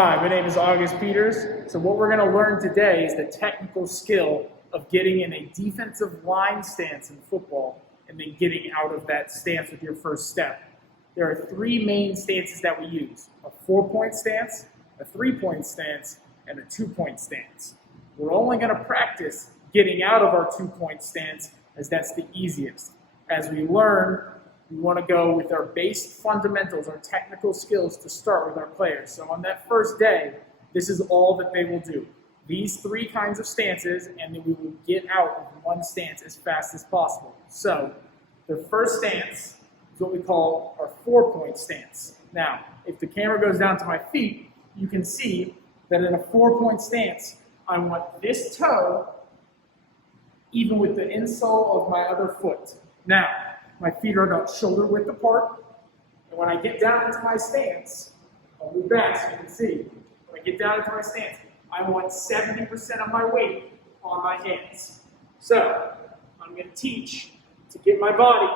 Hi, my name is August Peters. So what we're going to learn today is the technical skill of getting in a defensive line stance in football and then getting out of that stance with your first step. There are three main stances that we use: a 4-point stance, a 3-point stance, and a 2-point stance. We're only going to practice getting out of our 2-point stance as that's the easiest. As we learn, we want to go with our base fundamentals, our technical skills to start with our players. So on that first day, this is all that they will do. These three kinds of stances, and then we will get out of one stance as fast as possible. So the first stance is what we call our 4-point stance. Now, if the camera goes down to my feet, you can see that in a 4-point stance, I want this toe even with the insole of my other foot. Now, my feet are about shoulder width apart, and when I get down into my stance, I'll move back so you can see. When I get down into my stance, I want 70% of my weight on my hands. So, I'm going to teach to get my body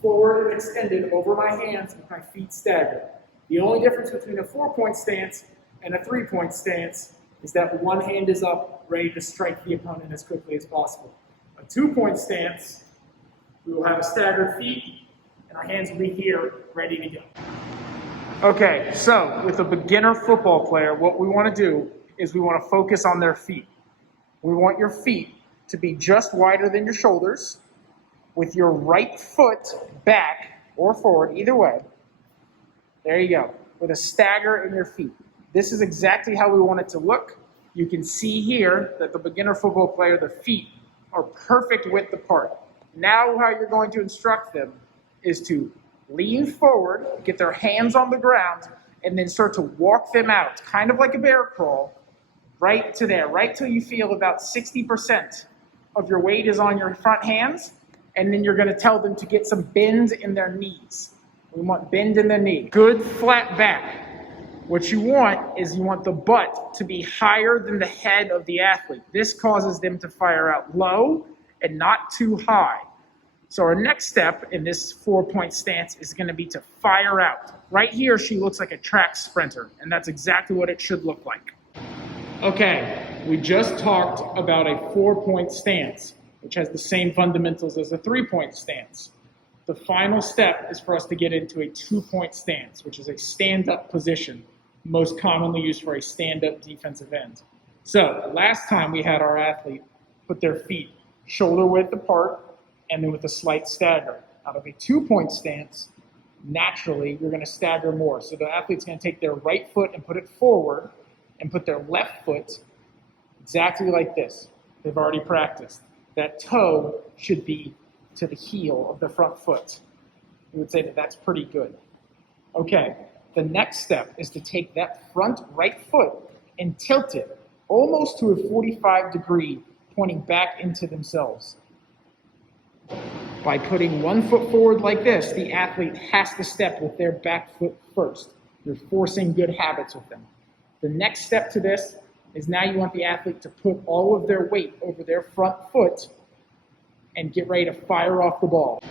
forward and extended over my hands with my feet staggered. The only difference between a 4-point stance and a 3-point stance is that one hand is up, ready to strike the opponent as quickly as possible. A 2-point stance, we will have a staggered feet, and our hands will be here, ready to go. Okay, so with a beginner football player, what we want to do is we want to focus on their feet. We want your feet to be just wider than your shoulders, with your right foot back or forward, either way. There you go, with a stagger in your feet. This is exactly how we want it to look. You can see here that the beginner football player, the feet are perfect width apart. Now how you're going to instruct them is to lean forward, get their hands on the ground, and then start to walk them out, kind of like a bear crawl, right to there, right till you feel about 60% of your weight is on your front hands, and then you're going to tell them to get some bend in their knees. We want bend in the knee. Good flat back. What you want is you want the butt to be higher than the head of the athlete. This causes them to fire out low and not too high. So our next step in this 4-point stance is going to be to fire out. Right here, she looks like a track sprinter, and that's exactly what it should look like. Okay, we just talked about a 4-point stance, which has the same fundamentals as a 3-point stance. The final step is for us to get into a 2-point stance, which is a stand-up position, most commonly used for a stand-up defensive end. So last time we had our athlete put their feet shoulder width apart and then with a slight stagger. Out of a 2-point stance, naturally you're going to stagger more. So the athlete's going to take their right foot and put it forward and put their left foot exactly like this. They've already practiced. That toe should be to the heel of the front foot. We would say that that's pretty good. Okay, the next step is to take that front right foot and tilt it almost to a 45-degree, pointing back into themselves. By putting one foot forward like this, the athlete has to step with their back foot first. You're forcing good habits with them. The next step to this is now you want the athlete to put all of their weight over their front foot and get ready to fire off the ball.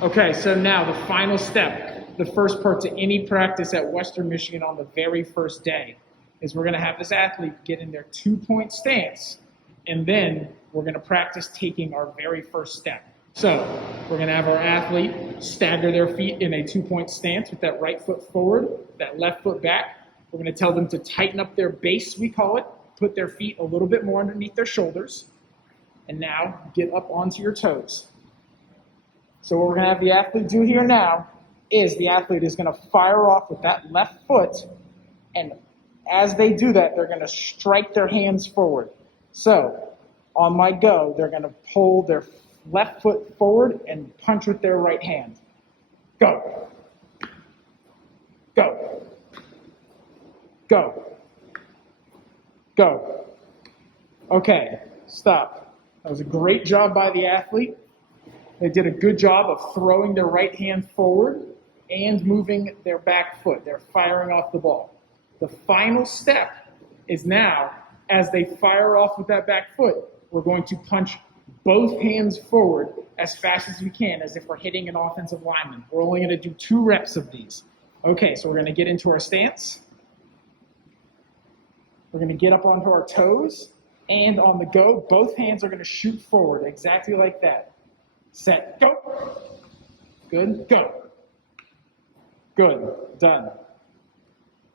Okay, so now the final step, the first part to any practice at Western Michigan on the very first day, is we're going to have this athlete get in their 2-point stance, and then we're going to practice taking our very first step. So we're going to have our athlete stagger their feet in a 2-point stance with that right foot forward, that left foot back. We're going to tell them to tighten up their base, we call it, put their feet a little bit more underneath their shoulders, and now get up onto your toes. So what we're going to have the athlete do here now is the athlete is going to fire off with that left foot, and as they do that, they're going to strike their hands forward. So on my go, they're going to pull their left foot forward and punch with their right hand. Go. Go. Go. Go. Okay, stop. That was a great job by the athlete. They did a good job of throwing their right hand forward and moving their back foot. They're firing off the ball. The final step is now, as they fire off with that back foot, we're going to punch both hands forward as fast as we can, as if we're hitting an offensive lineman. We're only going to do 2 reps of these. Okay, so we're going to get into our stance. We're going to get up onto our toes, and on the go, both hands are going to shoot forward, exactly like that. Set, go. Good, go. Good, done.